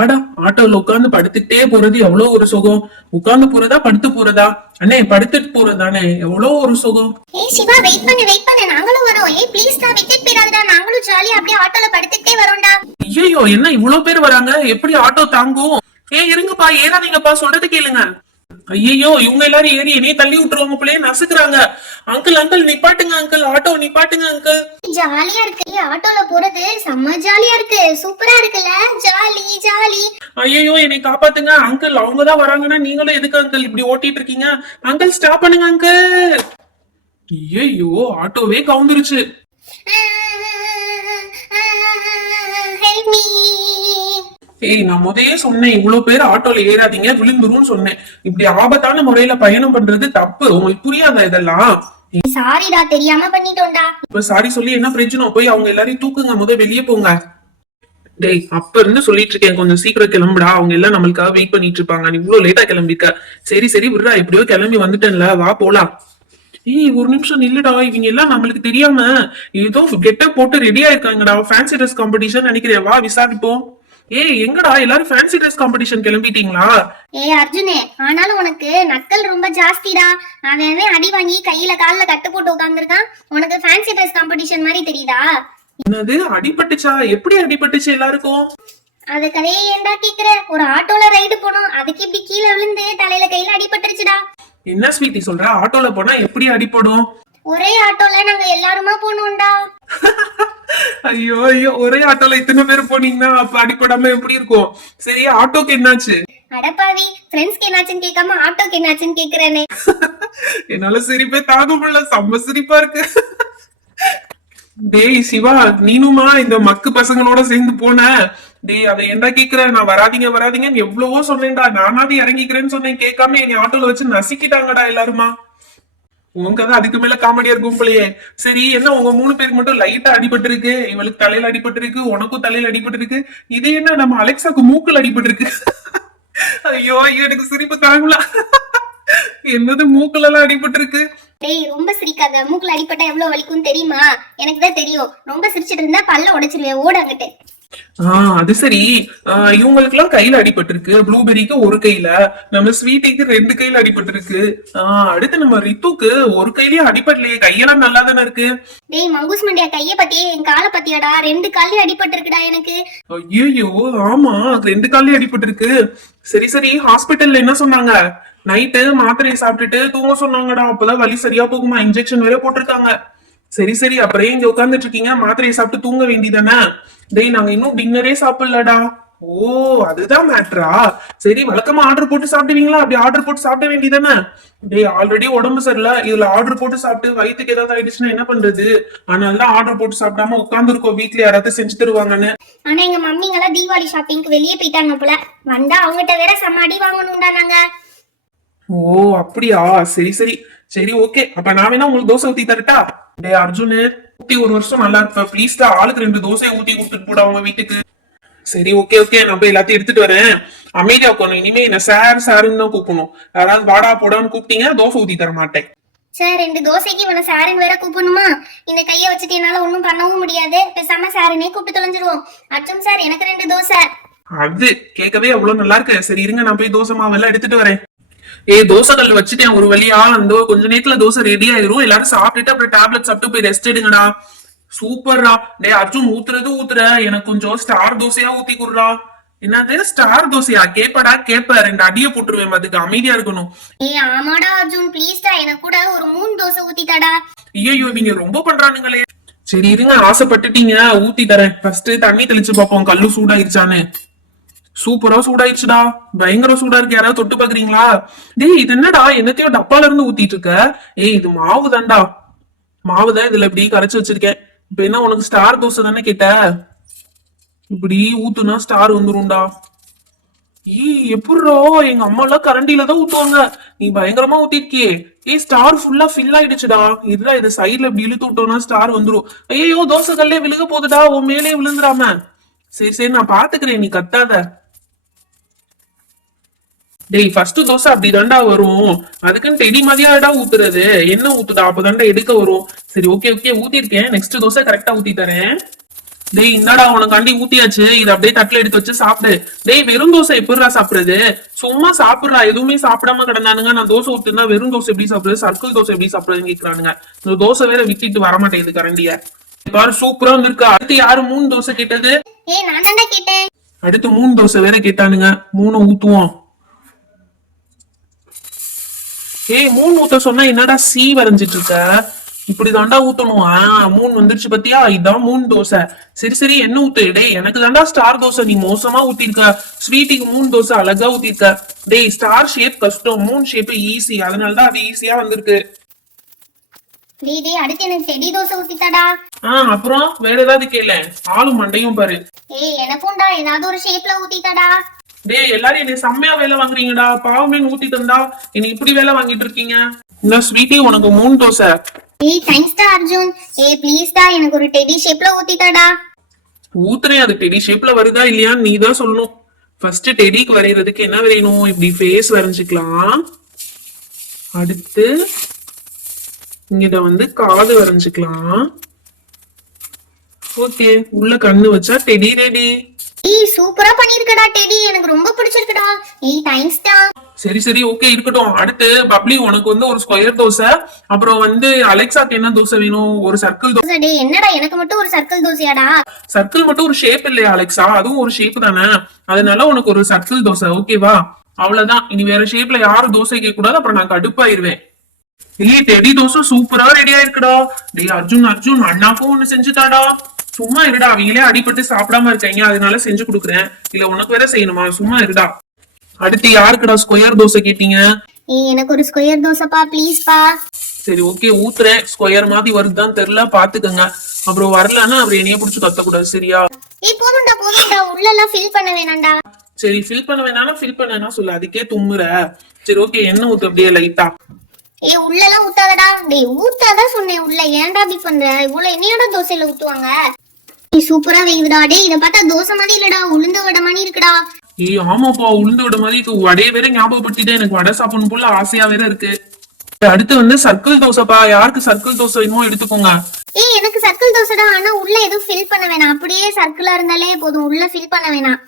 அடாடா, ஆட்டோல உட்கார்ந்து படுத்துக்கிட்டே போறது எவ்வளவு ஒரு சுகம். உட்கார்ந்து போறதா படுத்து போறதா? அண்ணே, படுத்துட்டு போறதானே எவ்வளவு ஒரு சுகம். ஏய் சிவா, வெயிட் பண்ணு நாங்களும் வரோம். ஏய் ப்ளீஸ் டா, விக்கெட் போயிடாதடா. நாங்களும் ஜாலியா அப்படியே ஆட்டோல படுத்துக்கிட்டே வரோம்டா. ஐயோ, என்ன இவ்வளவு பேர் வராங்க? எப்படி ஆட்டோ தாங்கும்? இருங்கப்பா, ஏறாதீங்கப்பா, சொல்றது கேளுங்க. ஐயோ, இவங்க எல்லாரும் ஏறி என்னைய தள்ளி விட்டுருவாங்க போலயே, நசுக்குறாங்க. அங்கிள் அங்கிள் நிப்பாட்டுங்க அங்கிள், ஆட்டோ நிப்பாட்டுங்க அங்கிள். ஜாலியா இருக்கு. ஆட்டோல போறது செம்ம ஜாலியா இருக்கு. சூப்பரா இருக்குல்ல? Jolly jolly. ஐயோ, என்னை காப்பாத்துங்க அங்கிள். அவங்கதான் வராங்கன்னா நீங்களும் எதுக்கு அங்கிள் இப்படி ஓட்டிட்டு இருக்கீங்க? அங்கிள் ஸ்டாப் பண்ணுங்க அங்கிள். ஐயோ, ஆட்டோவே கவுந்துருச்சு. Help me. நான் முதலே சொன்னேன், இவ்வளவு பேர் ஆட்டோல ஏறாதீங்க, விழுந்துரும் சொன்னேன். இப்படி ஆபத்தான முறையில பயணம் பண்றது தப்பு. உங்களுக்கு புரியாதா இதெல்லாம்? சாரிடா, தெரியாம பண்ணிட்டோம்டா. இப்ப சாரி சொல்லி என்ன பிரயோஜனம்? போய் அவங்க எல்லாரையும் தூக்குங்க, வெளியே போங்க. டேய், அப்ப இருந்து சொல்லிட்டு இருக்கேன், கொஞ்சம் சீக்கிரம் கிளம்புடா. அவங்க எல்லாம் நம்மளுக்காக வெயிட் பண்ணிட்டு இருப்பாங்க. நீ இவ்வளவு லேட்டா கிளம்பிருக்க. சரி விடுறா, எப்படியோ கிளம்பி வந்துட்டேன்ல, வா போலாம். ஒரு நிமிஷம் நில்லுடா. இவங்க எல்லாம் நம்மளுக்கு தெரியாம ஏதோ கெட்ட போட்டு ரெடியா இருக்காங்கடா. ஃபேன்சி ட்ரெஸ் காம்படிஷன் நினைக்கிறேன், வா விசாரிப்போம். எங்கடா எல்லாரும் ஃபேன்சி ட்ரெஸ் காம்படிஷன் கிளம்பிட்டீங்களா? அர்ஜுனே, ஆனாலும் உனக்கு நக்கல் ரொம்ப ஜாஸ்திடா. அவன் அடி வாங்கி கையில கால்ல கட்டு போட்டு உட்கார்ந்துருக்கான். உனக்கு ஃபேன்சி ட்ரெஸ் காம்படிஷன் மாதிரி தெரியுதா? என்னது, அடிபட்டுச்சா? எப்படி அடிபட்டுச்சு எல்லாருக்கும்? அது கதையே ஏன்டா கேக்குற? ஒரு ஆட்டோல ரைடு போனோம், அதுக்கு இப்படி கீழே விழுந்து தலையில கையில அடிபட்டுருச்சுடா. என்ன ஸ்வீட்டி சொல்ற? ஆட்டோல போனா எப்படி அடிபடும்? ஒரே ஆட்டோல நாங்க எல்லாருமா போனோம்டா. ஐயோ, ஒரே ஆட்டோல இத்தனை பேர் போனீங்கன்னா அப்ப அடிப்படாம எப்படி இருக்கும்? சரி, ஆட்டோக்கு என்னாச்சு? அடப்பாவி, ஃப்ரெண்ட்ஸ்க்கு என்னாச்சுன்னு கேட்காம ஆட்டோக்கு என்னாச்சுன்னு கேக்குறேனே. என்னால சிரிப்பே தாங்க முடியல, செம்ம சிரிப்பா இருக்கு. டேய் சிவா, நீனுமா இந்த மக்கு பசங்களோட சேர்ந்து போன? டேய், அதை என்ன கேக்குற? நான் வராதீங்கன்னு எவ்வளவோ சொன்னேன்டா. நானாவது இறங்கிக்கிறேன்னு சொன்னேன், கேட்காம என் ஆட்டோல வச்சு நசுக்கிட்டாங்கடா எல்லாருமா. உங்கதான் அதுக்கு மேல காமெடியா இருக்கும் போலயே. சரி, என்ன உங்க 3 பேருக்கு மட்டும் லைட்டா அடிபட்டு இருக்கு? இவளுக்கு தலையில அடிபட்டு இருக்கு, உனக்கும் தலையில அடிபட்டு இருக்கு. இது என்ன நம்ம அலெக்சாக்கு மூக்குல அடிபட்டு இருக்கு? ஐயோ, எனக்கு சிரிப்பு தாங்கல. என்னது, மூக்குல எல்லாம் அடிபட்டு இருக்கு? டேய், ரொம்ப சிரிக்காத. மூக்குல அடிபட்டா எவ்வளவு வலிக்கும் தெரியுமா? எனக்கு தான் தெரியும். ரொம்ப சிரிச்சிட்டு இருந்தா பல்ல உடைச்சிருவேன், ஓட அங்கிட்டு. அது சரி. இவங்களுக்கு எல்லாம் கையில அடிபட்டு இருக்கு. ப்ளூபெரிக்கு ஒரு கையில, நம்ம ஸ்வீட்டிக்கு 2 கையில அடிபட்டு இருக்கு. அடுத்து நம்ம ரித்துக்கு ஒரு கையிலயே அடிபடலையே, கையெல்லாம் நல்லா தானே இருக்கு. டேய் மங்குஸ் மண்டியா, கைய பத்தியே என் கால பத்தியாடா? 2 கால்லயும் அடிபட்டு இருக்குடா எனக்கு. ஐயோ, ஆமா, 2 கால்லயும் அடிபட்டு இருக்கு. சரி, ஹாஸ்பிட்டல்ல என்ன சொன்னாங்க? நைட்டு மாத்திரையை சாப்பிட்டுட்டு தூங்க சொன்னாங்கடா. அப்பதான் வலி சரியா போகுமா. இன்ஜெக்ஷன் வேற போட்டிருக்காங்க. சரி, அப்புறம் இங்க உட்கார்ந்துட்டு இருக்கீங்க, மாத்திரையை சாப்பிட்டு தூங்க வேண்டியதானே? டேய், நாங்க இன்னும் டின்னரே சாப்பிடலடா. ஓ, அதுதான் மேட்ரா? சரி, வழக்கமா ஆர்டர் போட்டு சாப்பிடுவீங்களா? அப்படி ஆர்டர் போட்டு சாப்பிட வேண்டியதானே? டேய், ஆல்ரெடி உடம்பு சரியில்லை, இதுல ஆர்டர் போட்டு சாப்பிட்டு வயிற்றுக்கு ஏதாவது ஆயிடுச்சுன்னா என்ன பண்றது? அதனாலதான் ஆர்டர் போட்டு சாப்பிடாம உட்கார்ந்து இருக்கோம், வீட்ல யாராவது செஞ்சு தருவாங்கன்னு. ஆனா எங்க மம்மிங்க எல்லாம் தீபாவளி ஷாப்பிங்க்கு வெளியே போயிட்டாங்க போல. வந்தா அவங்ககிட்ட வேற செம்ம அடி வாங்கணும்டா நாங்க. ஓ, அப்படியா? சரி, ஓகே. அப்ப நான் வேணா உங்களுக்கு தோசை ஊத்தி தரட்டா? டே அர்ஜுனு, ஊத்தி ஒரு வருஷம் நல்லா இருப்ப. ப்ளீஸ்டா, ஆளுக்கு 2 தோசையை ஊத்தி கொடுத்துட்டு போட அவங்க வீட்டுக்கு. சரி, ஓகே, நான் போய் எல்லாத்தையும் எடுத்துட்டு வரேன். அமைதியா உட்காரணும். இனிமே என்ன சாருன்னு தான் கூப்பிடணும். யாராவது வாடா போடான்னு கூப்பிட்டீங்க, தோசை ஊத்தி தர மாட்டேன். சார், 2 தோசைக்கு இவனை சாருன்னு வேற கூப்பிடணுமா? இந்த கைய வச்சுட்டு என்னால ஒண்ணும் பண்ணவும் முடியாது. பேசாம சாருனே கூப்பிட்டு தொலைஞ்சிருவோம். அர்ஜுன் சார், எனக்கு 2 தோசை. அது கேட்கவே அவ்வளவு நல்லா இருக்கு. சரி, இருங்க, நான் போய் தோசை மாவெல்லாம் எடுத்துட்டு வரேன். தோசை கல் வச்சுட்டேன் ஒரு வழியா. அந்த கொஞ்ச நேரத்துல தோசை ரெடி ஆயிரும். எல்லாரும் சாப்பிட்டுட்டு அப்புறம் டேப்லெட் சாப்பிட்டு போய் ரெஸ்ட் எடுங்கடா. சூப்பர்ரா. டே அர்ஜுன், ஊத்துற எனக்கு கொஞ்சம் ஸ்டார் தோசையா ஊத்தி குடுறா. என்னது ஸ்டார் தோசையா? கேப்ப 2 அடிய போட்டுருவேன். அதுக்கு அமைதியா இருக்கணும். ஆமாடா அர்ஜுன், ப்ளீஸ்டா, எனக்கு கூட ஒரு 3 தோசை ஊத்தி தாடா. ஐயோ, நீங்க ரொம்ப பண்றானுங்களே. சரி, இருங்க, ஆசைப்பட்டுட்டீங்க, ஊத்தி தரேன். ஃபர்ஸ்ட் தண்ணி தெளிச்சு பாப்போம், கல்லு சூடாயிருச்சான்னு. சூப்பரா சூடாயிடுச்சுடா, பயங்கர சூடா இருக்கு. யாராவது தொட்டு பாக்குறீங்களா? டேய், இது என்னடா, என்னத்தையோ டப்பால இருந்து ஊத்திட்டு இருக்க? இது மாவு தான்டா. மாவுதான் இதுல இப்படி கரைச்சு வச்சிருக்கேன். இப்ப என்ன, உனக்கு ஸ்டார் தோசை தானே கேட்ட? இப்படி ஊத்துனா ஸ்டார் வந்துரும்டா. எப்படிரோ, எங்க அம்மா எல்லாம் கரண்டில தான் ஊத்துவாங்க, நீ பயங்கரமா ஊத்திருக்கியே. ஸ்டார் ஃபுல்லா ஃபில் ஆயிடுச்சுடா. இதுல இதை சைட்ல இப்படி இழுத்து விட்டோம்னா ஸ்டார் வந்துரும். ஐயோ, தோசை கல்லே விழுக போகுதுடா, உன் மேலே விழுந்துடாம. சரி, நான் பாத்துக்கிறேன், நீ கத்தாத. டேய், ஃபர்ஸ்ட் தோசை அப்படிதான்டா வரும். அதுக்குன்னு டெடி மாதிரியாடா ஊத்துறது? என்ன ஊத்துடா, அப்பதான்டா எடுக்க வரும். சரி, ஓகே ஊத்திருக்கேன். நெக்ஸ்ட் தோசை கரெக்டா ஊத்தி தரேன். டேய் இந்தாடா உனக்காண்டி ஊத்தியாச்சு, இத அப்படியே தட்டுல எடுத்து வச்சு சாப்பிடு. டேய் வெறும் தோசை எப்படிடா சாப்பிடுறது? சும்மா சாப்பிடுறா, எதுவுமே சாப்பிடாம கிடந்தானுங்க. நான் தோசை ஊத்துனா வெறும் தோசை எப்படி சாப்பிடுறது, சர்க்கிள் தோசை எப்படி சாப்பிடுறதுன்னு கேக்குறானுங்க. இந்த தோசை வேற விக்கிட்டு வர மாட்டேங்குது கரண்டிய. பாரு சூப்பரா வந்திருக்கு. அடுத்து யாரு 3 தோசை கேட்டது? நான் தான்டா கேட்டேன். அடுத்து 3 தோசை வேற கேட்டானுங்க. 3 ஊத்துவோம். 3 ஊத்த சொன்னா என்னடா சி வரைஞ்சிட்டு இருக்க? இப்படி தாண்டா ஊத்தணும். 3 வந்துருச்சு பத்தியா, இதான் 3 தோசை. சரி சரி என்ன ஊத்து? டேய் எனக்கு தாண்டா ஸ்டார் தோசை, நீ மோசமா ஊத்திருக்க. ஸ்வீட்டிக்கு 3 தோசை அழகா ஊத்திருக்க. டேய் ஸ்டார் ஷேப் கஷ்டம், 3 ஷேப் ஈஸி, அதனாலதான் அது ஈஸியா வந்திருக்கு. டேய் அடுத்து எனக்கு டெடி தோசை ஊத்திட்டாடா. அப்புறம் வேற ஏதாவது கேள, ஆளு மண்டையும் பாரு. எனக்கும்டா ஏதாவது ஒரு ஷேப்ல ஊத்திட்டாடா. டேய் எல்லாரும் என்ன செம்மையா வேலை வாங்குறீங்கடா, பாவமே ஊத்தி தந்தா என்ன இப்படி வேலை வாங்கிட்டு இருக்கீங்க. இந்த ஸ்வீட்டி உனக்கு 3 தோசை. தேங்க்ஸ் டா அர்ஜுன். ப்ளீஸ் டா எனக்கு ஒரு டெடி ஷேப்ல ஊத்திட்டாடா. ஊத்துறேன், அது டெடி ஷேப்ல வருதா இல்லையான்னு நீ தான் சொல்லணும். ஃபர்ஸ்ட் டெடிக்கு வரைகிறதுக்கு என்ன வரையணும்? இப்படி ஃபேஸ் வரைஞ்சுக்கலாம். அடுத்து இங்கிட்ட வந்து காது வரைஞ்சுக்கலாம். ஓகே, உள்ள கண்ணு வச்சா டெடி ரெடி. சூப்பரா பண்ணிருக்கடா டெடி, எனக்கு ரொம்ப பிடிச்சிருக்குடா. தேங்க்ஸ் டா. சரி சரி ஓகே இருக்கட்டும். அடுத்து பப்ளி உனக்கு வந்து ஒரு ஸ்கொயர் தோசை, அப்புறம் வந்து அலெக்சாக்கு என்ன தோசை வேணும்? ஒரு சர்க்கிள் தோசை. டேய் என்னடா எனக்கு மட்டும் ஒரு சர்க்கிள் தோசையாடா? சர்க்கிள் மட்டும் ஒரு ஷேப் இல்லையா அலெக்சா? அதுவும் ஒரு ஷேப் தானே, அதனால உனக்கு ஒரு சர்க்கிள் தோசை ஓகேவா? அவ்வளவுதான், இனி வேற ஷேப்ல யாரும் தோசை கேட்க கூடாது, அப்புறம் நான் கடுப்பாயிருவேன். டெடி தோசை சூப்பரா ரெடி ஆயிருக்குடா. டேய் அர்ஜுன் அர்ஜுன் அண்ணாக்கும் ஒண்ணு செஞ்சுட்டாடா. சும்மா இருடா, அவங்களே அடிபட்டு சாப்பிடாம இருக்காங்க, அதனால செஞ்சு கொடுக்குறேன். இல்ல உனக்கு வேற செய்யணுமா? சும்மா இருடா. அடுத்து யாருக்குடா ஸ்கொயர் தோசை கேட்டீங்க? எனக்கு ஒரு ஸ்கொயர் தோசைப்பா ப்ளீஸ் பா. சரி ஓகே ஊத்துறேன். ஸ்கொயர் மாதிரி வருதுதான் தெரியல, பாத்துக்கங்க. அப்புறம் வரலன்னா அப்புறம் என்னைய புடிச்சு கத்த கூடாது சரியா? போதும்டா போதும்டா, உள்ள எல்லாம் ஃபில் பண்ண வேணாம்டா. சரி ஃபில் பண்ண வேணாலும் ஃபில் பண்ணா சொல்லு, அதுக்கே தும்முற. சரி ஓகே என்ன ஊத்து அப்படியே லைட்டா. உள்ள எல்லாம் ஊத்தாதடா. டேய் ஊத்தாதான் சொன்னேன், உள்ள ஏன்டா அப்படி பண்ற? இவ்வளவு என்னையோட தோசையில ஊத்துவாங்க. சூப்பரா வேகுதுடா. டேய் இத பார்த்தா தோசை மாதிரி இல்லடா, உளுந்து வடை மாதிரி இருக்குடா. ஆமாப்பா, உளுந்து வடை மாதிரி இருக்கு. வடைய வேற ஞாபகப்படுத்திட்டு எனக்கு வடை சாப்பிடணும் போல ஆசையா வேற இருக்கு. அடுத்து வந்து சர்க்கிள் தோசைப்பா. யாருக்கு சர்க்கிள் தோசை வேணுமோ எடுத்துக்கோங்க. எனக்கு சர்க்கிள் தோசைடா, ஆனா உள்ள எதுவும் ஃபில் பண்ண வேணாம், அப்படியே சர்க்கிளா இருந்தாலே போதும், உள்ள ஃபில் பண்ண வேணாம்.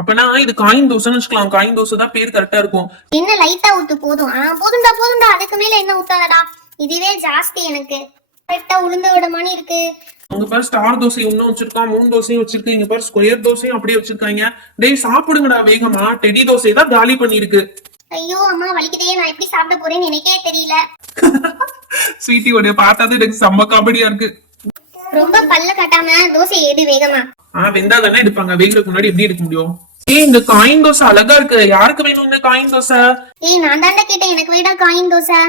அப்பனா இது காயின் தோசைன்னு வச்சுக்கலாம். காயின் தோசை தான் பேர் கரெக்டா இருக்கும். என்ன லைட்டா ஊத்து போதும். போதும்டா போதும்டா, அதுக்கு மேல என்ன ஊத்தாதடா, இதுவே ஜாஸ்தி எனக்கு. கரெக்டா உளுந்து வடை மாதிரி இருக்கு. அங்க பாரு ஸ்டார் தோசை ஒன்னும் வச்சிருக்கான், 3 தோசையும் வச்சிருக்கேன். இங்க பாரு ஸ்கொயர் தோசையும் அப்படியே வச்சிருக்காங்க. டேய் சாப்பிடுங்கடா வேகமா, டெடி தோசை தான் காலி பண்ணிருக்கு. ஐயோ அம்மா வலிக்குதே, நான் எப்படி சாப்பிட போறேன்னு எனக்கே தெரியல. ஸ்வீட்டி உடைய பார்த்தாது எனக்கு செம்ம காமெடியா இருக்கு. ரொம்ப பல்ல கட்டாம தோசை எடு வேகமா. வெந்தா தானே எடுப்பாங்க, வேகிறதுக்கு முன்னாடி எப்படி எடுக்க முடியும்? இந்த காயின் தோசை அழகா இருக்கு. யாருக்கு வேணும் இந்த காயின் தோசை? நான் தாண்டா கேட்டேன், எனக்கு வேடா காயின் தோசை.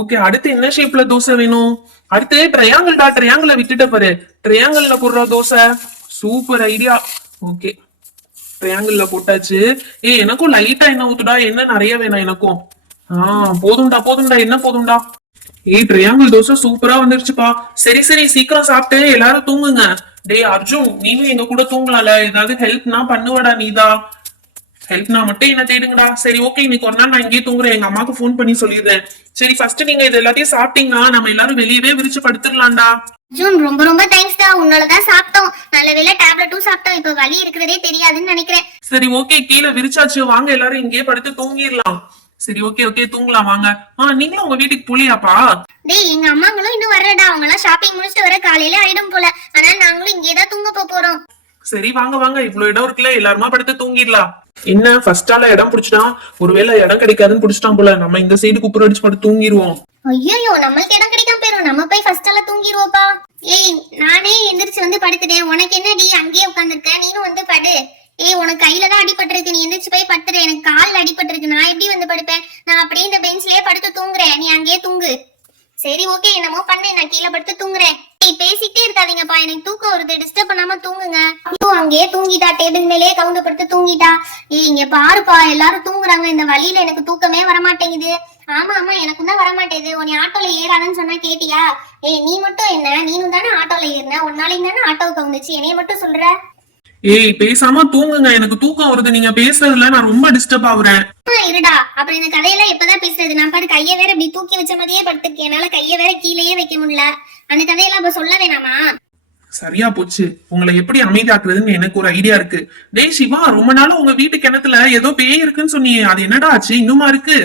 ஓகே அடுத்து என்ன ஷேப்ல தோசை வேணும்? அடுத்து ட்ரையாங்கிள்டா, ட்ரையாங்கிள விட்டுட்ட பாரு. ட்ரையாங்கிள்ல போடுற தோசை சூப்பர் ஐடியா. ஓகே ட்ரையாங்கிள்ல போட்டாச்சு. எனக்கும் லைட்டா என்ன ஊத்துடா, என்ன நிறைய வேணாம் எனக்கும். போதும்டா போதும்டா, என்ன போதும்டா. ட்ரையாங்கிள் தோசை சூப்பரா வந்துருச்சுப்பா. சரி சரி சீக்கிரம் சாப்பிட்டு எல்லாரும் தூங்குங்க. டேய் அர்ஜுன் நீனும் எங்க கூட தூங்கலாம்ல, ஏதாவது ஹெல்ப்னா பண்ணுவடா. நீதா ஹெல்ப்னா மட்டும் என்ன தேடுங்கடா. சரி ஓகே இன்னைக்கு ஒரு நாள் நான் இங்கேயே தூங்குறேன், எங்க அம்மாக்கு ஃபோன் பண்ணி சொல்லிடுறேன். சரி ஃபர்ஸ்ட் நீங்க இது எல்லாத்தையும் சாப்பிட்டீங்கன்னா நம்ம எல்லாரும் வெளியவே விரிச்சு படுத்துடலாம்டா. ஜூன் ரொம்ப ரொம்ப தேங்க்ஸ் டா, உன்னாலதான் சாப்பிட்டோம். நல்ல வேளை டேப்லெட்டும் சாப்பிட்டோம், இப்ப வலி இருக்கிறதே தெரியாதுன்னு நினைக்கிறேன். சரி ஓகே கீழே விரிச்சாச்சு, வாங்க எல்லாரும் இங்கேயே படுத்து தூங்கிடலாம். சரி ஓகே ஓகே தூங்கலாம் வாங்க. நீங்களும் உங்க வீட்டுக்கு போலியாப்பா? டேய் எங்க அம்மாங்களும் இன்னும் வரடா, அவங்க எல்லாம் ஷாப்பிங் முடிச்சுட்டு வர காலையில ஆயிடும் போல, அதனால நாங்களும் இங்கேதான் தூங்க போறோம். சரி வாங்க வாங்க, இவ்வளவு இடம் இருக்குல்ல, எல்லாருமா படுத்து தூங்கிடலாம். என்ன ஃபர்ஸ்ட் ஆள இடம் புடிச்சிட்டான், ஒருவேளை இடம் கிடைக்காதுன்னு புடிச்சிட்டான் போல. நம்ம இந்த சைடு குப்புற அடிச்சு படுத்து தூங்கிடுவோம். ஐயோ நம்மளுக்கு இடம் கிடைக்காம போயிரும், நம்ம போய் ஃபர்ஸ்ட் ஆள தூங்கிடுவோப்பா. நானே எந்திரிச்சு வந்து படுத்துட்டேன். உனக்கு என்னடி அங்கேயே உட்காந்துருக்க, நீனும் வந்து படு. உனக்கு கையில தான் அடிபட்டிருக்கு, நீ எந்திரிச்சு போய் படுத்துற. எனக்கு கால்ல அடிபட்டிருக்கு, நான் எப்படி வந்து படுப்பேன்? நான் அப்படியே இந்த பெஞ்ச்லயே படுத்து தூங்குறேன், நீ அங்கேயே தூங்கு. சரி ஓகே என்னமோ பண்ணு, நான் கீழே படுத்து தூங்குறேன். பேசிட்டே இருக்காதீங்கப்பா, எனக்கு தூக்கம் வருது, டிஸ்டர்ப் பண்ணாம தூங்குங்க. ஐயோ அங்கேயே தூங்கிட்டா, டேபிள் மேலேயே கவுந்து படுத்து தூங்கிட்டா. இங்க பாருப்பா எல்லாரும் தூங்குறாங்க, இந்த வழியில எனக்கு தூக்கமே வரமாட்டேங்குது. ஆமா ஆமா எனக்கும் தான் வரமாட்டேங்குது. உன்னை ஆட்டோல ஏறாதுன்னு சொன்னா கேட்டியா? நீ மட்டும் என்ன, நீனும் தானே ஆட்டோல ஏறின, ஒரு நாளைக்கு தானே ஆட்டோவுக்கு வந்துச்சு, என்னைய மட்டும் சொல்ற? பேசாம தூங்குங்க, எனக்கு தூக்கம் வருது. நீங்க பேசுறதுல நான் ரொம்ப டிஸ்டர்ப் ஆகுறேன். இருடா அப்புறம் இந்த கதையெல்லாம் எப்பதான் பேசுறது? நான் பாரு கைய வேற இப்படி தூக்கி வச்ச மாதிரியே படுத்துருக்கேன், என்னால கைய வேற கீழேயே வைக்க முடியல. அந்த கதையெல்லாம் அப்ப சொல்ல வேணாமா? சரியா போச்சு. உங்களை எப்படி அமைதியாக்குறதுன்னு எனக்கு ஒரு ஐடியா இருக்கு. டேய் சிவா, ரொம்ப நாள் உங்க வீட்டு கிணத்துல ஏதோ பேய் இருக்குன்னு சொன்னியே, அது என்னடா ஆச்சு? இன்னுமா இருக்கு?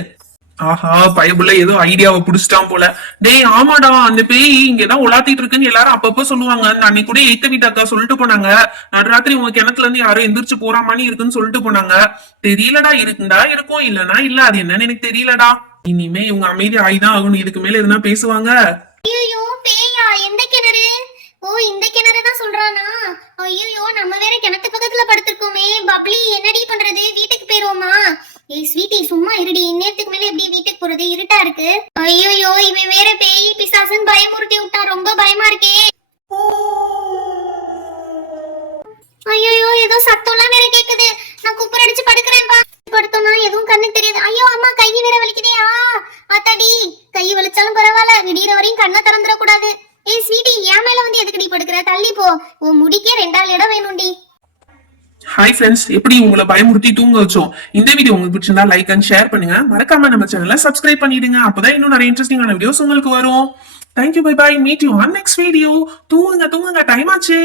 ஆஹா, பயபுள்ள ஏதோ ஐடியாவை புடிச்சிட்டான் போல. டேய் ஆமாடா, அந்த பேய் இங்கதான் உலாத்திட்டு இருக்குன்னு எல்லாரும் அப்பப்ப சொல்லுவாங்க. அன்னைக்கு கூட எய்த்த வீட்டு அக்கா சொல்லிட்டு போனாங்க, நடுராத்திரி உங்க கிணத்துல இருந்து யாரும் எந்திரிச்சு போற மாதிரி இருக்குன்னு சொல்லிட்டு போனாங்க. தெரியலடா, இருக்குண்டா இருக்கும், இல்லனா இல்ல, அது என்னன்னு எனக்கு தெரியலடா. இனிமே இவங்க அமைதி ஆயிதான் ஆகணும். இதுக்கு மேல எதுனா பேசுவாங்க. ஐயோ பேயா? எந்த கிணறு? ஓ இந்த கிணறு தான் சொல்றானா? ஐயோ நம்ம வேற கிணத்து பக்கத்துல படுத்திருக்கோமே. பப்ளி என்னடி பண்றது? வீட்டுக்கு போயிருவோமா? ஏய் ஸ்வீட்டி சும்மா இருடி, இன்னேரத்துக்கு மேல எப்படி வீட்டுக்கு போறது? இருட்டா இருக்கு. ஐயோ இவன் வேற பேய் பிசாசுன்னு பயமுறுத்தி விட்டா, ரொம்ப பயமா இருக்கே. ஐயோ ஏதோ சத்தம்லாம் வேற கேக்குது. நான் குப்புற அடிச்சு படுக்கிறேன்பா. படுத்தோம்னா எதுவும் கண்ணுக்கு தெரியுது. ஐயோ அம்மா கை வேற வலிக்குதே. ஆத்தாடி, கை வலிச்சாலும் பரவாயில்ல, விடியற வரையும் கண்ணை திறந்துட கூடாது. ஏய் ஸ்வீட்டி, என் மேல வந்து எதுக்குடி படுக்கிற? தள்ளி போ, உன் முடிக்கே 2 இடம் வேணும்டி. ஹாய் ஃப்ரெண்ட்ஸ், எப்படி உங்களை பயமுறுத்தி தூங்க வச்சோம்? இந்த வீடியோ உங்களுக்கு பிடிச்சிருந்தா லைக் அண்ட் ஷேர் பண்ணுங்க. மறக்காம நம்ம சேனலை சப்ஸ்கிரைப் பண்ணிடுங்க. அப்பதான் இன்னும் நிறைய இன்ட்ரெஸ்டிங்கான வீடியோஸ் உங்களுக்கு வரும். Thank you, bye bye, meet you on next video. தூங்குங்க, டைம் ஆச்சு.